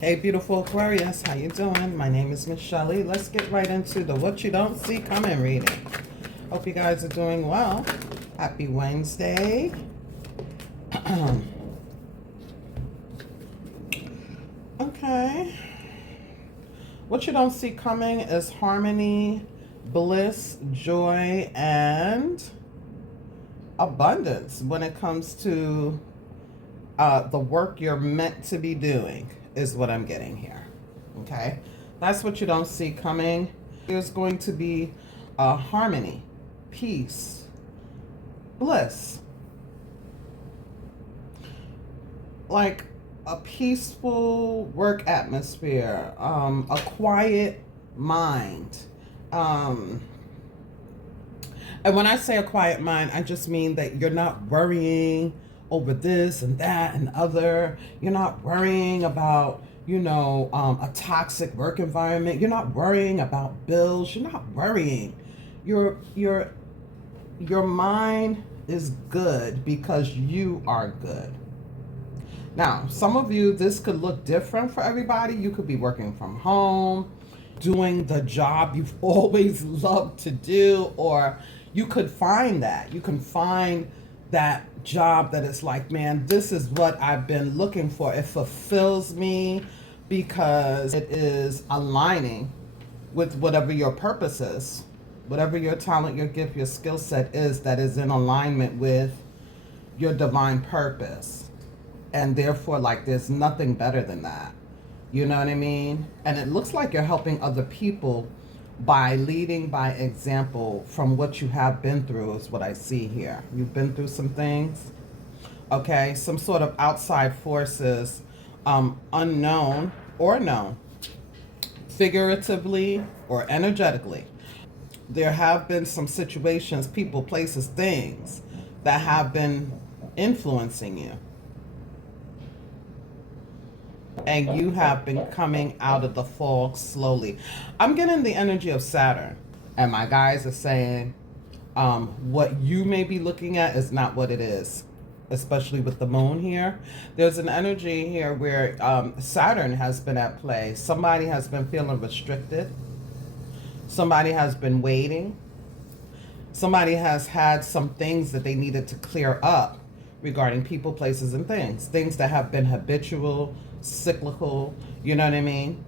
Hey beautiful Aquarius, how you doing? My name is MsChelley. Let's get right into the what you don't see coming reading. Hope you guys are doing well. Happy Wednesday. Okay. What you don't see coming is harmony, bliss, joy, and abundance when it comes to the work you're meant to be doing. Is what I'm getting here. Okay, that's what you don't see coming. There's going to be harmony, peace, bliss, like a peaceful work atmosphere, a quiet mind. And when I say a quiet mind, I just mean that you're not worrying over this and that and other. You're not worrying about, a toxic work environment. You're not worrying about bills. You're not worrying. Your mind is good because you are good. Now, some of you, this could look different for everybody. You could be working from home, doing the job you've always loved to do, or you could find that. You can find that job that is like, man, this is what I've been looking for. It fulfills me because it is aligning with whatever your purpose is, whatever your talent, your gift, your skill set is, that is in alignment with your divine purpose. And therefore, like, there's nothing better than that. You know what I mean? And it looks like you're helping other people by leading by example from what you have been through is what I see here. You've been through some things, okay? Some sort of outside forces, unknown or known, figuratively or energetically. There have been some situations, people, places, things that have been influencing you. And you have been coming out of the fog slowly. I'm getting the energy of Saturn. And my guys are saying what you may be looking at is not what it is. Especially with the moon here. There's an energy here where Saturn has been at play. Somebody has been feeling restricted. Somebody has been waiting. Somebody has had some things that they needed to clear up regarding people, places, and things. Things that have been habitual, cyclical, you know what I mean?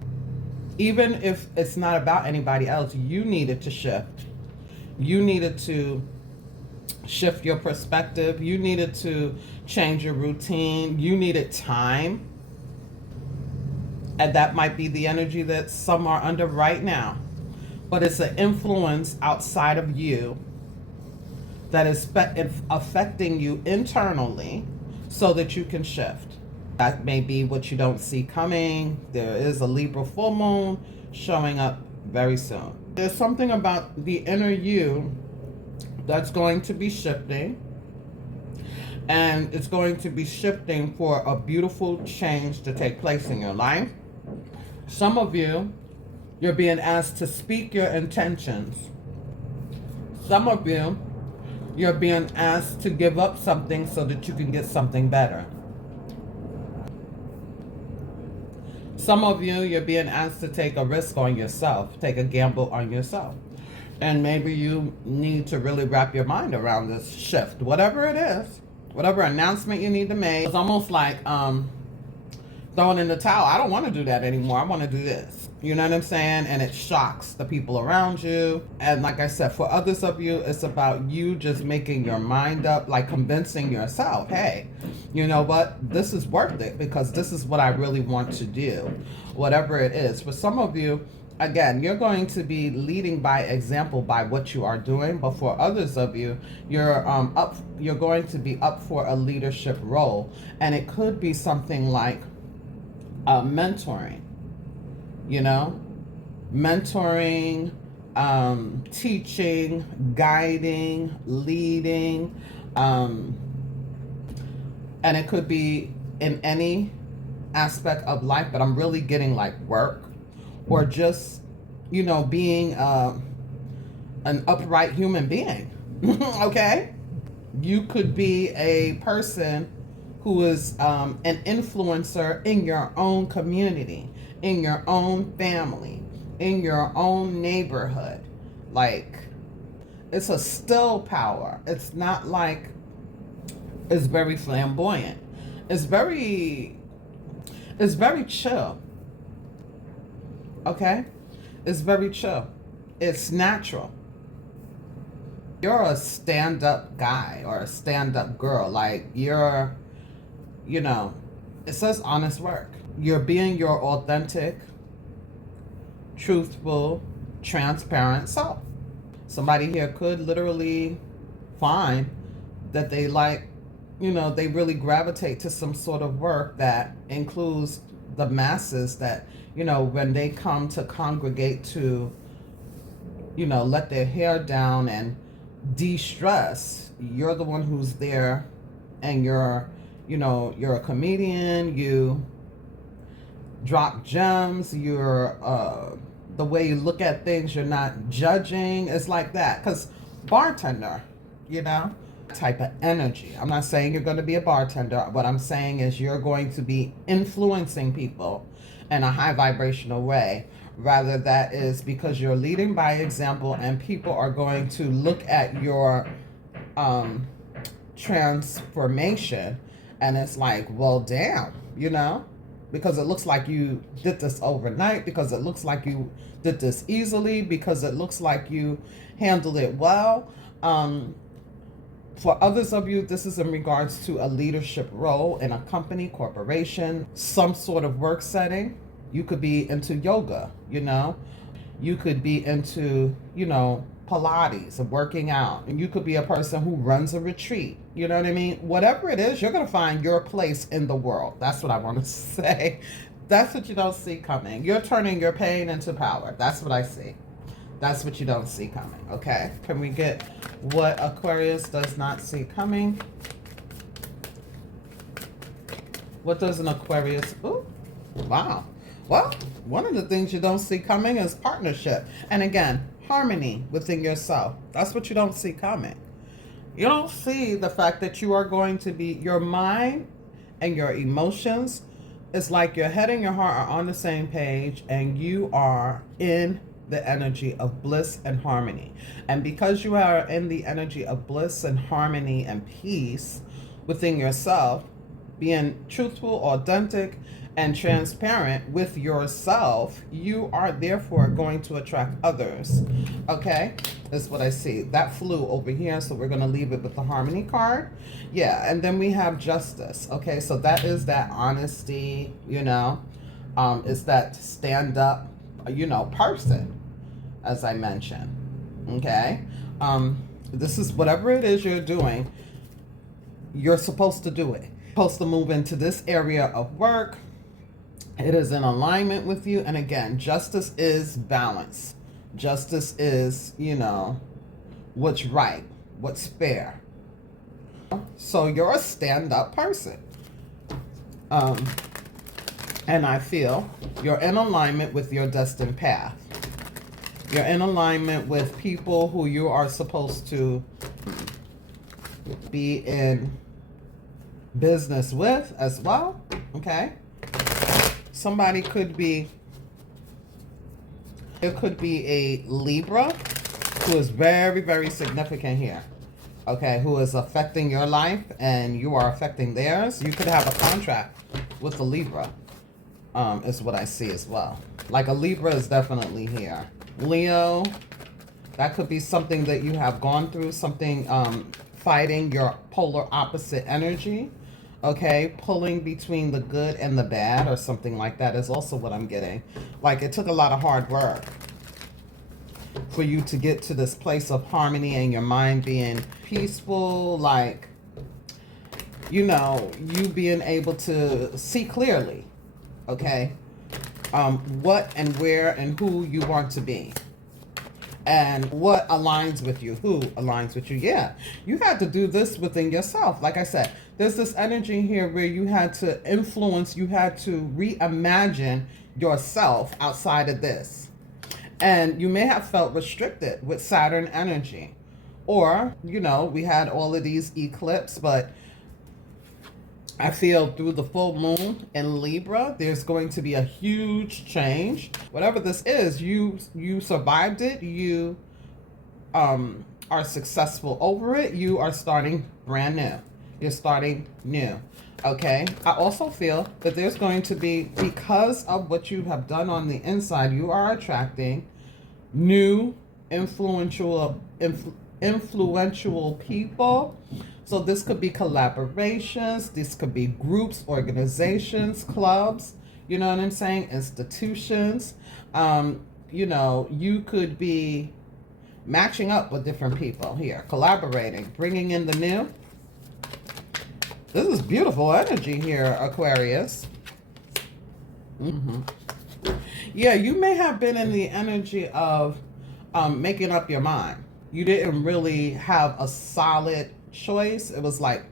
Even if it's not about anybody else, you needed to shift. You needed to shift your perspective. You needed to change your routine. You needed time. And that might be the energy that some are under right now. But it's an influence outside of you that is affecting you internally so that you can shift. That may be what you don't see coming. There is a Libra full moon showing up very soon. There's something about the inner you that's going to be shifting. And it's going to be shifting for a beautiful change to take place in your life. Some of you, you're being asked to speak your intentions. Some of you, you're being asked to give up something so that you can get something better. Some of you, you're being asked to take a risk on yourself, take a gamble on yourself. And maybe you need to really wrap your mind around this shift, whatever it is, whatever announcement you need to make. It's almost like throwing in the towel. I don't want to do that anymore. I want to do this. You know what I'm saying? And it shocks the people around you. And like I said, for others of you, it's about you just making your mind up, like convincing yourself, hey, you know what? This is worth it because this is what I really want to do, whatever it is. For some of you, again, you're going to be leading by example by what you are doing. But for others of you, you're going to be up for a leadership role. And it could be something like mentoring. Mentoring, teaching, guiding, leading, and it could be in any aspect of life, but I'm really getting like work or just, being an upright human being, okay? You could be a person who is an influencer in your own community, in your own family, in your own neighborhood. Like, it's a still power. It's not like it's very flamboyant. It's very chill. Okay? It's very chill. It's natural. You're a stand-up guy or a stand-up girl. Like, you're, you know, it says honest work. You're being your authentic, truthful, transparent self. Somebody here could literally find that they like, you know, they really gravitate to some sort of work that includes the masses, that, you know, when they come to congregate to, you know, let their hair down and de-stress, you're the one who's there, and you're, you know, you're a comedian, you drop gems, you're the way you look at things, you're not judging. It's like that. Because bartender, you know, type of energy. I'm not saying you're going to be a bartender. What I'm saying is you're going to be influencing people in a high vibrational way. Rather, that is because you're leading by example, and people are going to look at your transformation, and it's like, well, damn, you know, because it looks like you did this overnight, because it looks like you did this easily, because it looks like you handled it well. For others of you, this is in regards to a leadership role in a company, corporation, some sort of work setting. You could be into yoga, you know. You could be into, you know, Pilates and working out. And you could be a person who runs a retreat. You know what I mean? Whatever it is, you're going to find your place in the world. That's what I want to say. That's what you don't see coming. You're turning your pain into power. That's what I see. That's what you don't see coming, okay? Can we get what Aquarius does not see coming? What does an Aquarius... Ooh, wow. Well, one of the things you don't see coming is partnership. And again, harmony within yourself. That's what you don't see coming. You don't see the fact that you are going to be... Your mind and your emotions, it's like your head and your heart are on the same page, and you are in the energy of bliss and harmony. And because you are in the energy of bliss and harmony and peace within yourself, being truthful, authentic, and transparent with yourself, you are therefore going to attract others. Okay? That's what I see. That flew over here, so we're going to leave it with the harmony card. Yeah, and then we have justice. Okay, so that is that honesty, you know. It's that stand up, you know, person, as I mentioned. Okay? This is whatever it is you're doing, you're supposed to do it. Supposed to move into this area of work. It is in alignment with you. And again, justice is balance. Justice is, you know, what's right, what's fair. So you're a stand-up person. And I feel you're in alignment with your destined path. You're in alignment with people who you are supposed to be in business with as well. Okay? Somebody could be, it could be a Libra who is very, very significant here. Okay, who is affecting your life and you are affecting theirs. You could have a contract with a Libra, is what I see as well. Like a Libra is definitely here. Leo, that could be something that you have gone through, something fighting your polar opposite energy. Okay, pulling between the good and the bad or something like that is also what I'm getting. Like it took a lot of hard work for you to get to this place of harmony and your mind being peaceful, like, you know, you being able to see clearly, okay, what and where and who you want to be. And what aligns with you, who aligns with you. Yeah, you had to do this within yourself. Like I said, there's this energy here where you had to influence, you had to reimagine yourself outside of this. And you may have felt restricted with Saturn energy. Or, you know, we had all of these eclipses, but I feel through the full moon in Libra, there's going to be a huge change. Whatever this is, you survived it. You are successful over it. You are starting brand new. You're starting new. Okay. I also feel that there's going to be, because of what you have done on the inside, you are attracting new influential people. So this could be collaborations, this could be groups, organizations, clubs, you know what I'm saying, institutions. You know, you could be matching up with different people here, collaborating, bringing in the new. This is beautiful energy here, Aquarius. Yeah, you may have been in the energy of making up your mind. You didn't really have a solid choice. It was like,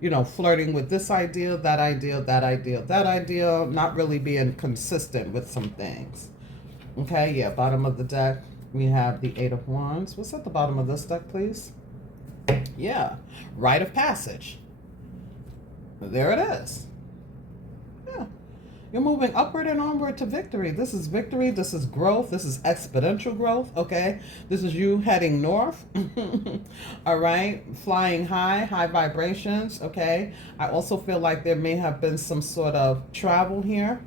you know, flirting with this idea, that idea, that idea, that idea, not really being consistent with some things. Okay, yeah, bottom of the deck, we have the Eight of Wands. What's at the bottom of this deck, please? Yeah, rite of passage. There it is. Yeah. You're moving upward and onward to victory. This is victory. This is growth. This is exponential growth. Okay. This is you heading north. All right. Flying high, high vibrations. Okay. I also feel like there may have been some sort of travel here,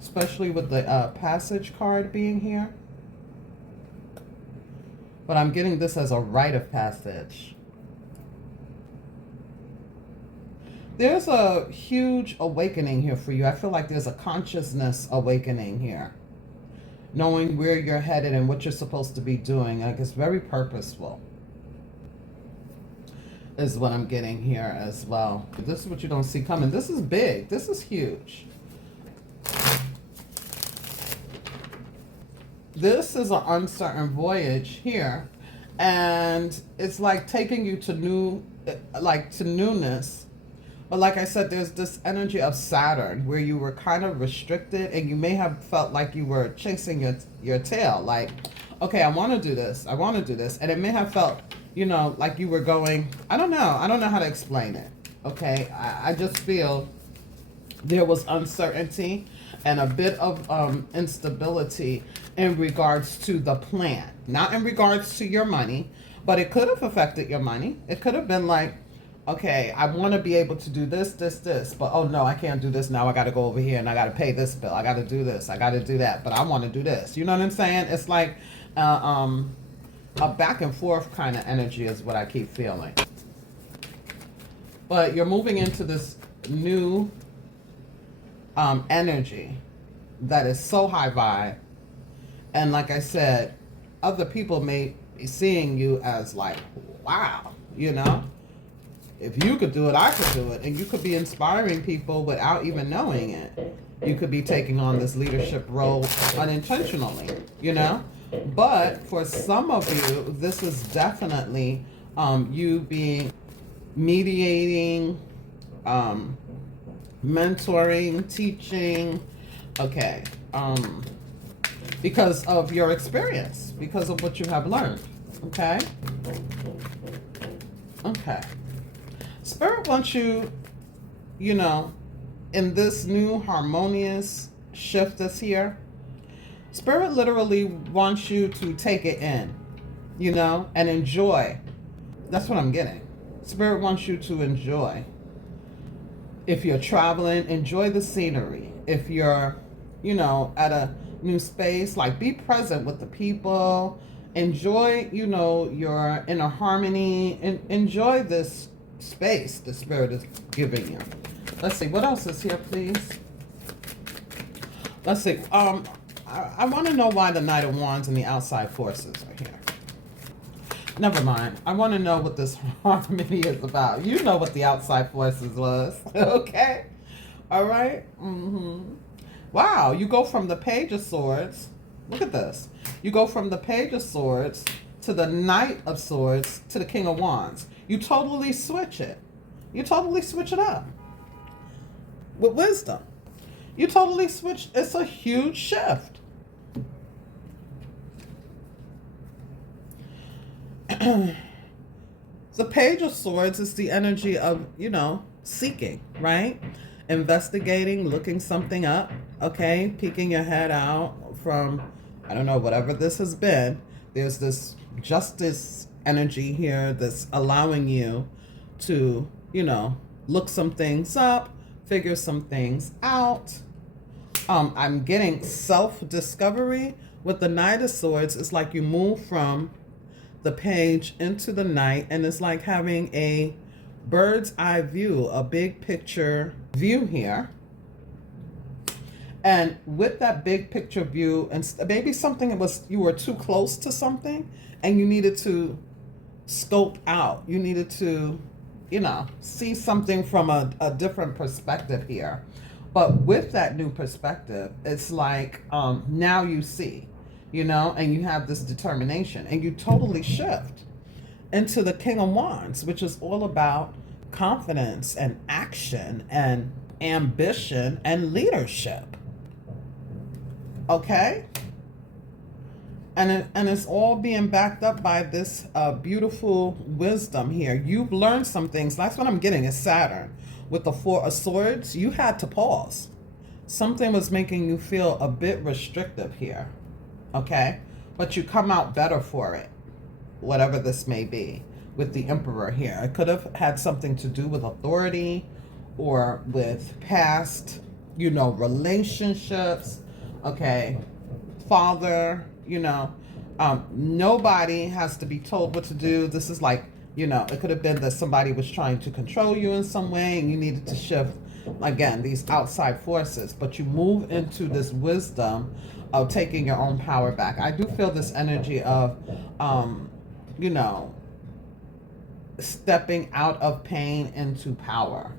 especially with the passage card being here. But I'm getting this as a rite of passage. There's a huge awakening here for you. I feel like there's a consciousness awakening here. Knowing where you're headed and what you're supposed to be doing. Like, it's very purposeful. Is what I'm getting here as well. This is what you don't see coming. This is big. This is huge. This is an uncertain voyage here. And it's like taking you to newness. But like I said, there's this energy of Saturn where you were kind of restricted and you may have felt like you were chasing your tail. Like, okay, I want to do this. I want to do this. And it may have felt, you know, like you were going, I don't know. I don't know how to explain it. Okay. I just feel there was uncertainty and a bit of instability in regards to the plan. Not in regards to your money, but it could have affected your money. It could have been like, okay, I want to be able to do this, but oh no, I can't do this now. I got to go over here and I got to pay this bill. I got to do this. I got to do that, but I want to do this. You know what I'm saying? It's like a back and forth kind of energy is what I keep feeling. But you're moving into this new energy that is so high vibe. And like I said, other people may be seeing you as like, wow, you know? If you could do it, I could do it. And you could be inspiring people without even knowing it. You could be taking on this leadership role unintentionally, you know? But for some of you, this is definitely you being mediating, mentoring, teaching, okay, because of your experience, because of what you have learned, okay? Okay. Spirit wants you, you know, in this new harmonious shift that's here, Spirit literally wants you to take it in, you know, and enjoy. That's what I'm getting. Spirit wants you to enjoy. If you're traveling, enjoy the scenery. If you're, you know, at a new space, like be present with the people. Enjoy, you know, you're in a harmony, and enjoy this space the Spirit is giving you. Let's see, what else is here, please? Let's see. I want to know why the Knight of Wands and the outside forces are here. Never mind. I want to know what this harmony is about. You know what the outside forces was. Okay? All right? Wow, you go from the Page of Swords. Look at this. You go from the Page of Swords to the Knight of Swords to the King of Wands. You totally switch it. You totally switch it up. With wisdom. You totally switch. It's a huge shift. The Page of Swords is the energy of, you know, seeking, right? Investigating, looking something up, okay? Peeking your head out from, I don't know, whatever this has been. There's this justice energy here that's allowing you to, look some things up, figure some things out. I'm getting self-discovery with the Knight of Swords. It's like you move from the page into the night, and it's like having a bird's eye view, a big picture view here. And with that big picture view, and maybe something you were too close to something and you needed to scope out. You needed to, see something from a different perspective here. But with that new perspective, it's like now you see, and you have this determination, and you totally shift into the King of Wands, which is all about confidence and action and ambition and leadership. Okay? And it's all being backed up by this beautiful wisdom here. You've learned some things. That's what I'm getting is Saturn. With the Four of Swords, you had to pause. Something was making you feel a bit restrictive here. Okay? But you come out better for it. Whatever this may be. With the Emperor here. It could have had something to do with authority or with past, relationships. Okay? Father, nobody has to be told what to do. This is like, it could have been that somebody was trying to control you in some way and you needed to shift, again, these outside forces. But you move into this wisdom of taking your own power back. I do feel this energy of, stepping out of pain into power.